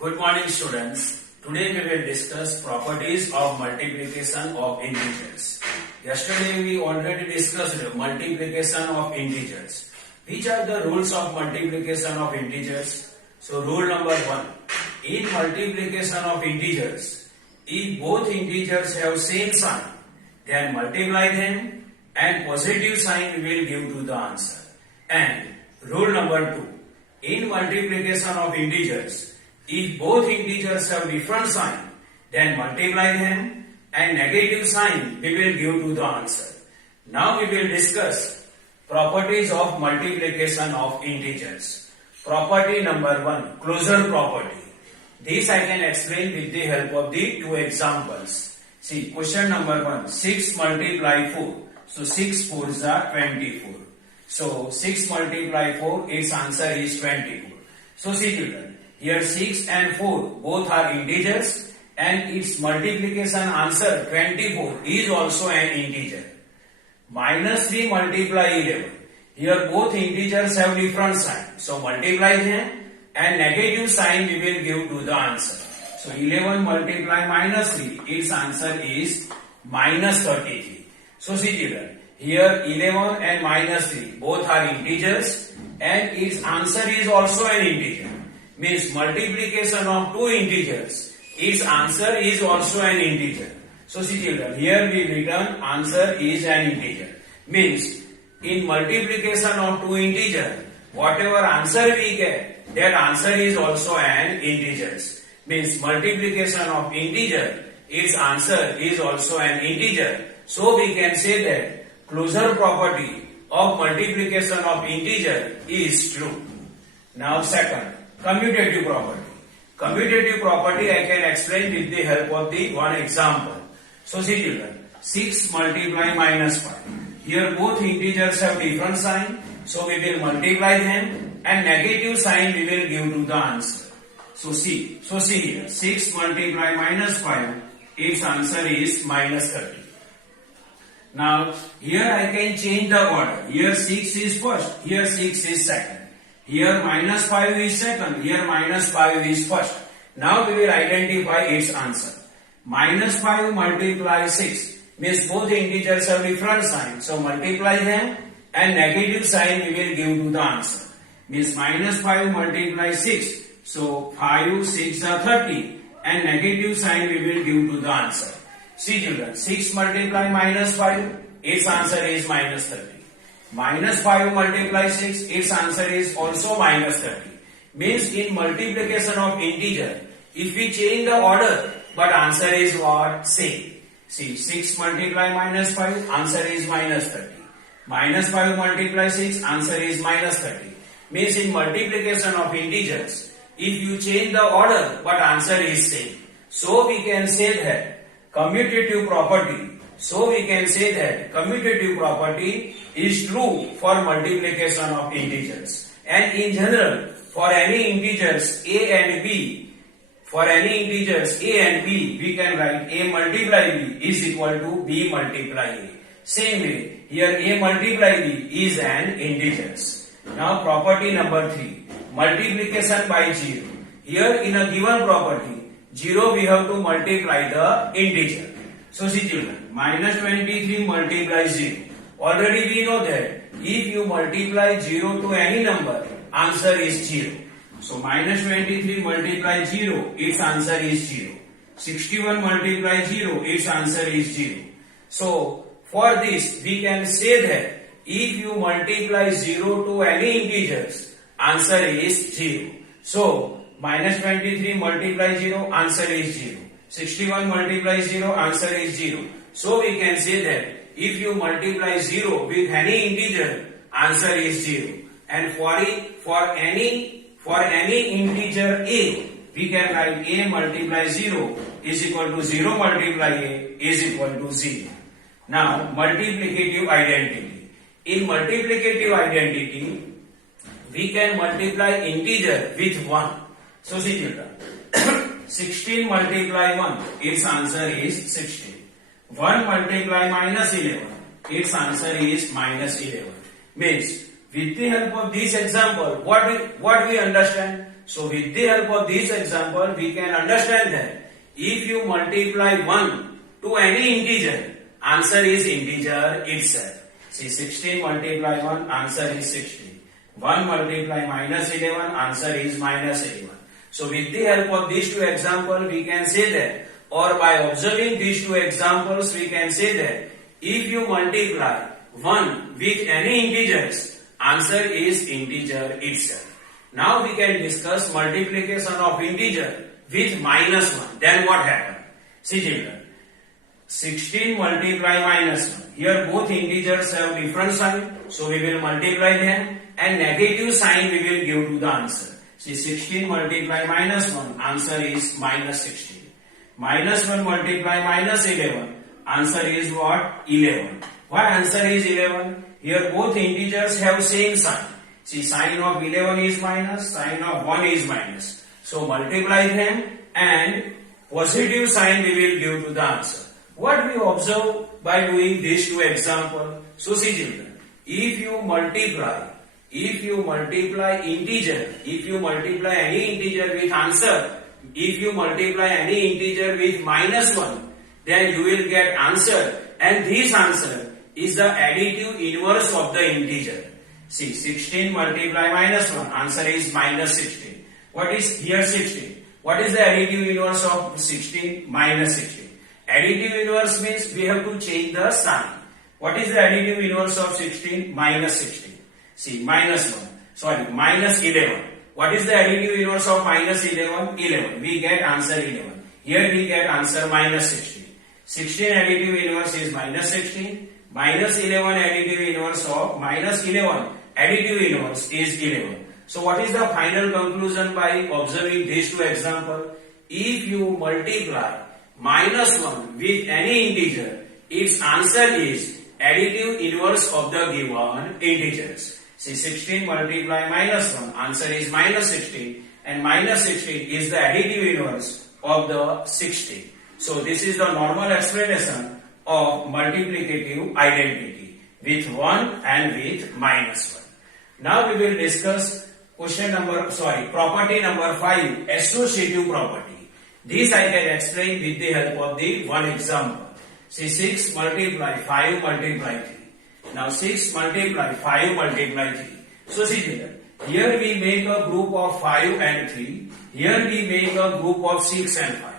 Good morning, students. Today we will discuss properties of multiplication of integers. Yesterday we already discussed multiplication of integers. Which are the rules of multiplication of integers? So rule number 1. In multiplication of integers, if both integers have same sign, then multiply them and positive sign will give to the answer. And rule number 2. In multiplication of integers, if both integers have different sign, then multiply them and negative sign we will give to the answer. Now we will discuss properties of multiplication of integers. Property number 1, closure property. This I can explain with the help of the two examples. See, question number 1, 6 multiply 4. So 6 4s are 24. So 6 multiply 4, its answer is 24. So see children, here 6 and 4 both are integers and its multiplication answer 24 is also an integer. Minus 3 multiply 11. Here both integers have different sign. So multiply them and negative sign we will give to the answer. So 11 multiply minus 3, its answer is minus 33. So see children, here 11 and minus 3 both are integers and its answer is also an integer. Means multiplication of two integers, its answer is also an integer. So see children, here we written answer is an integer. Means in multiplication of two integers, whatever answer we get, that answer is also an integer. Means multiplication of integer, its answer is also an integer. So we can say that closure property of multiplication of integer is true. Now second, commutative property. Commutative property I can explain with the help of the one example. So see children, 6 multiply minus 5. Here both integers have different sign. So we will multiply them and negative sign we will give to the answer. So see here, 6 multiply minus 5, its answer is minus 30. Now here I can change the order. Here 6 is first, here 6 is second. Here minus 5 is second, here minus 5 is first. Now we will identify its answer. Minus 5 multiply 6 means both integers have different sign. So multiply them and negative sign we will give to the answer. Means minus 5 multiply 6. So 5, 6 are 30 and negative sign we will give to the answer. See children, 6 multiply minus 5, its answer is minus 30. Minus 5 multiply 6, its answer is also minus 30. Means in multiplication of integer, if we change the order, but answer is what? Same. See, 6 multiply minus 5, answer is minus 30. Minus 5 multiply 6, answer is minus 30. Means in multiplication of integers, if you change the order, but answer is same. So we can say that commutative property is true for multiplication of integers. And in general, for any integers A and B, we can write A multiply B is equal to B multiply A. Same way, here A multiply B is an integer. Now property number 3, multiplication by 0. Here in a given property, 0 we have to multiply the integer. So see children, minus 23 multiply 0. Already we know that if you multiply 0 to any number, answer is 0. So minus 23 multiply 0, its answer is 0. 61 multiply 0, its answer is 0. So for this we can say that if you multiply 0 to any integers, answer is 0. So minus 23 multiply 0, answer is 0. 61 multiply 0, answer is 0. So we can say that if you multiply 0 with any integer, answer is 0. And for any integer A, we can write A multiply 0 is equal to 0 multiply A is equal to 0. Now multiplicative identity. In multiplicative identity, we can multiply integer with 1. So see children, 16 multiply 1, its answer is 16. 1 multiply minus 11, its answer is minus 11. Means, with the help of this example, what we understand? So with the help of this example, we can understand that if you multiply 1 to any integer, answer is integer itself. See, 16 multiply 1, answer is 16. 1 multiply minus 11, answer is minus 11. So with the help of these two examples, we can say that, or by observing these two examples, we can say that if you multiply 1 with any integers, answer is integer itself. Now we can discuss multiplication of integer with minus 1. Then what happened? See children, 16 multiply minus 1. Here both integers have different sign, so we will multiply them, and negative sign we will give to the answer. See, 16 multiply minus 1, answer is minus 16. Minus 1 multiply minus 11, answer is what? 11. Why answer is 11? Here both integers have same sign. See, sign of 11 is minus, sign of 1 is minus. So multiply them and positive sign we will give to the answer. What we observe by doing these two examples? So see children, if you multiply integer, if you multiply any integer with answer, if you multiply any integer with minus 1, then you will get answer, and this answer is the additive inverse of the integer. See, 16 multiply minus 1, answer is minus 16. What is here 16? What is the additive inverse of 16? Minus 16. Additive inverse means we have to change the sign. What is the additive inverse of 16? Minus 16. See, minus 11. What is the additive inverse of minus 11? 11. We get answer 11. Here we get answer minus 16. 16 additive inverse is minus 16. Minus 11 additive inverse of minus 11. Additive inverse is 11. So what is the final conclusion by observing these two examples? If you multiply minus 1 with any integer, its answer is additive inverse of the given integers. See, 16 multiply minus 1, answer is minus 16, and minus 16 is the additive inverse of the 16. So this is the normal explanation of multiplicative identity with 1 and with minus 1. Now we will discuss property number 5, associative property. This I can explain with the help of the one example. See, 6 multiply 5 multiply 3. Now 6 multiply 5 multiply 3. So see here we make a group of 5 and 3. Here we make a group of 6 and 5.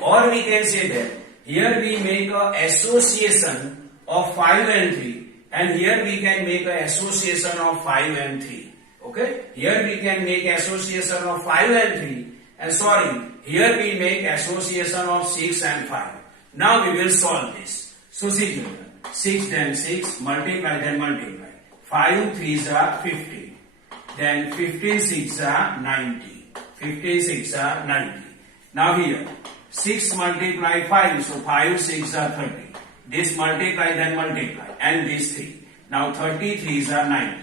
Or we can say that here we make a association of 5 and 3. And here we can make a association of 5 and 3. Okay? Here we can make association of 5 and 3. And here we make association of 6 and 5. Now we will solve this. So see here. 6 then 6, multiply then multiply. 5 3s are 50. Then 15 6 are 90. 15 6 are 90. Now here, 6 multiply 5, so 5 6 are 30. This multiply then multiply, and this 3. Now 33s are 90.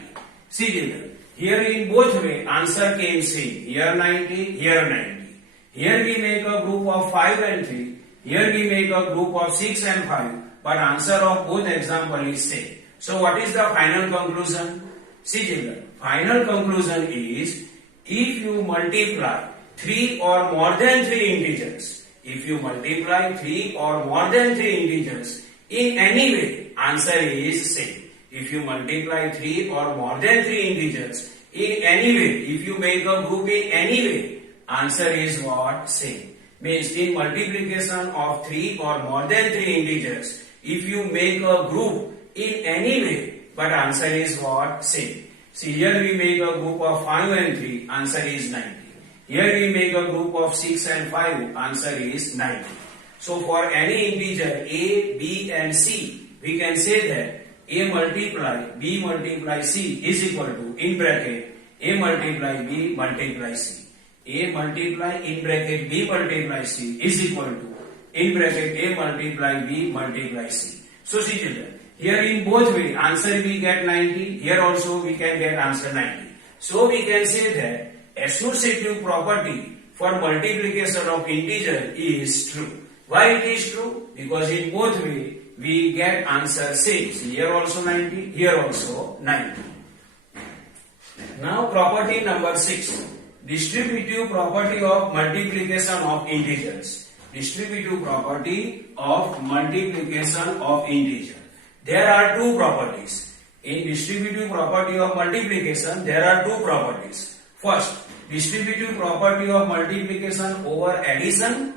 See here in both way, answer came same. Here 90, here 90. Here we make a group of 5 and 3. Here we make a group of 6 and 5. But answer of both example is same. So what is the final conclusion? See children, final conclusion is if you multiply 3 or more than 3 integers, if you multiply 3 or more than 3 integers in any way, answer is same. If you multiply 3 or more than 3 integers in any way, if you make a group in any way, answer is what? Same. Means in multiplication of 3 or more than 3 integers, if you make a group in any way, but answer is what? Same. See here we make a group of 5 and 3, answer is 90. Here we make a group of 6 and 5, answer is 90. So for any integer a, b and c, we can say that a multiply b multiply c is equal to, in bracket, a multiply b multiply c. A multiply in bracket b multiply c is equal to, in bracket, a multiply b multiply c. So see children, here in both way, answer we get 90, here also we can get answer 90. So we can say that associative property for multiplication of integer is true. Why it is true? Because in both way, we get answer same. So here also 90, here also 90. Now property number 6. distributive property of multiplication of integers. Distributive property of multiplication of integer. There are two properties. In distributive property of multiplication, there are two properties. First, distributive property of multiplication over addition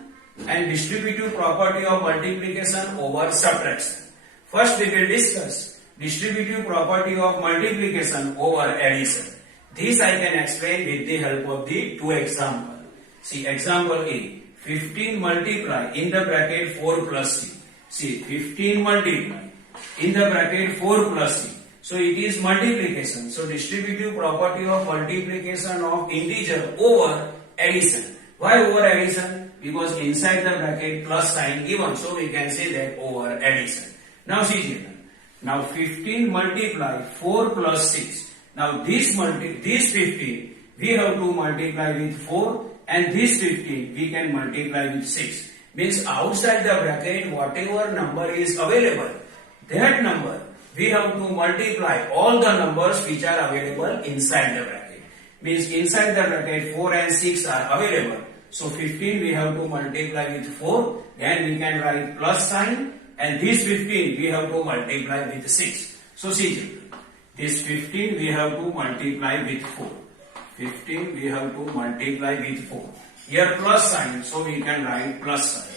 and distributive property of multiplication over subtraction. First, we will discuss distributive property of multiplication over addition. This I can explain with the help of the two examples. See, example A. 15 multiply in the bracket 4 plus c. See, 15 multiply in the bracket 4 plus c. So it is multiplication. So distributive property of multiplication of integer over addition. Why over addition? Because inside the bracket plus sign given. So we can say that over addition. Now see children. Now 15 multiply 4 plus 6. Now this 15 we have to multiply with 4 and this 15 we can multiply with 6. Means outside the bracket whatever number is available, that number we have to multiply all the numbers which are available inside the bracket. Means inside the bracket 4 and 6 are available. So 15 we have to multiply with 4, then we can write plus sign, and this 15 we have to multiply with 6. So see children, this 15 we have to multiply with 4. 15 we have to multiply with 4. Here plus sign, so we can write plus sign.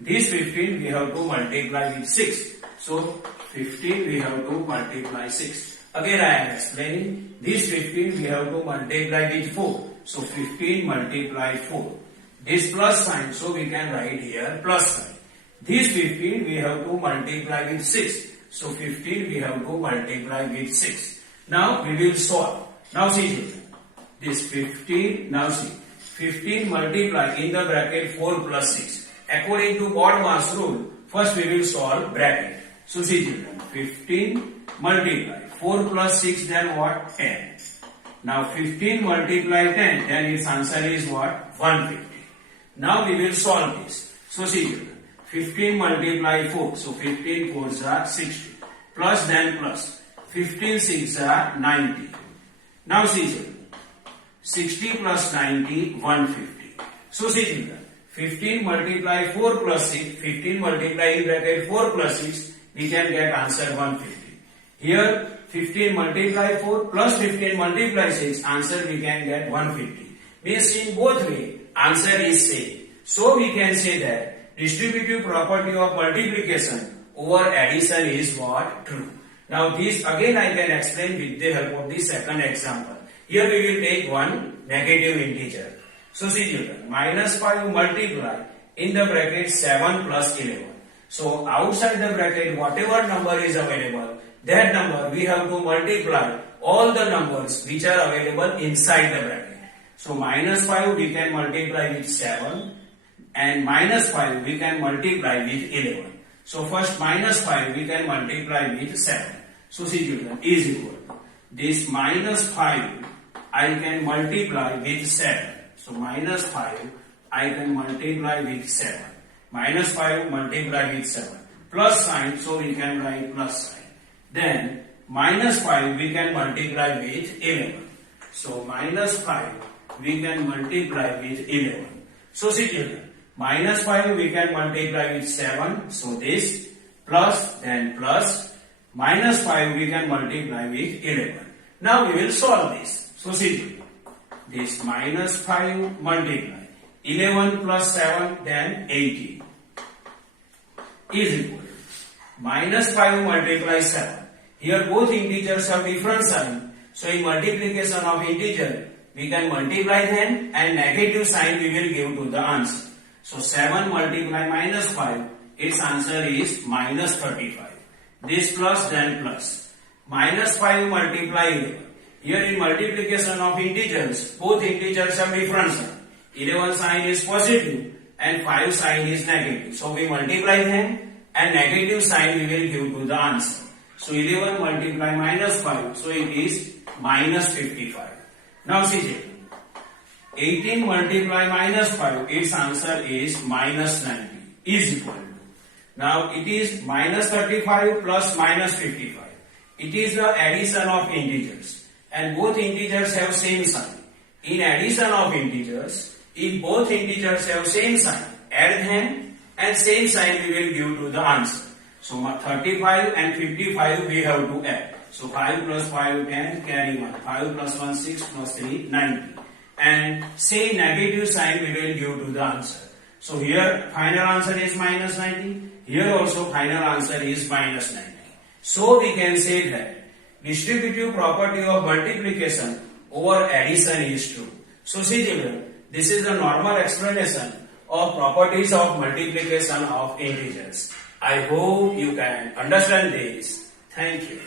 This 15 we have to multiply with 6. So 15 we have to multiply 6. Again I am explaining. This 15 we have to multiply with 4. So 15 multiply 4. This plus sign, so we can write here plus sign. This 15 we have to multiply with 6. So 15 we have to multiply with 6. Now we will solve. Now see children. This 15, now see. 15 multiply in the bracket 4 plus 6. According to BODMAS rule, first we will solve bracket. So see children, 15 multiply 4 plus 6, then what? 10. Now 15 multiply 10, then its answer is what? 150. Now we will solve this. So see children, 15 multiply 4, so 15 4s are 60. Plus then plus, 15 6s are 90. Now see children, 60 plus 90, 150. So see children, 15 multiply 4 plus 6, 15 multiply in bracket 4 plus 6, we can get answer 150. Here 15 multiply 4 plus 15 multiply 6, answer we can get 150. Means in both way, answer is same. So we can say that distributive property of multiplication over addition is what? True. Now this again I can explain with the help of the second example. Here we will take one negative integer. So see children, minus 5 multiply in the bracket 7 plus 11. So outside the bracket whatever number is available, that number we have to multiply all the numbers which are available inside the bracket. So minus 5 we can multiply with 7 and minus 5 we can multiply with 11. So first minus 5 we can multiply with 7. So see children, is equal to this minus 5 I can multiply with 7. So minus 5 I can multiply with 7. Minus 5 multiply with 7. Plus sign, so we can write plus sign. Then minus 5 we can multiply with 11. So minus 5 we can multiply with 11. So see children, minus 5 we can multiply with 7. So this plus then plus. Minus 5 we can multiply with 11. Now we will solve this. So see children, this minus 5 multiply 11 plus 7, then 18 is equal to minus 5 multiply 7. Here both integers have different sign. So in multiplication of integer, we can multiply them and negative sign we will give to the answer. So 7 multiply minus 5, its answer is minus 35. This plus then plus. Minus 5 multiply 11. Here in multiplication of integers, both integers have different sign. 11 sign is positive and 5 sign is negative. So we multiply them and negative sign we will give to the answer. So 11 multiply minus 5, so it is minus 55. Now see children, 18 multiply minus 5, its answer is minus 90 is equal to. Now it is minus 35 plus minus 55. It is the addition of integers and both integers have same sign. in addition of integers, if both integers have same sign, add them and same sign we will give to the answer. So 35 and 55 we have to add. So 5 plus 5 10, carry 1. 5 plus 1 6 plus 3 90. And same negative sign we will give to the answer. So here final answer is minus 90. Here also final answer is minus 90. So we can say that distributive property of multiplication over addition is true. So see children, this is the normal explanation of properties of multiplication of integers. I hope you can understand this. Thank you.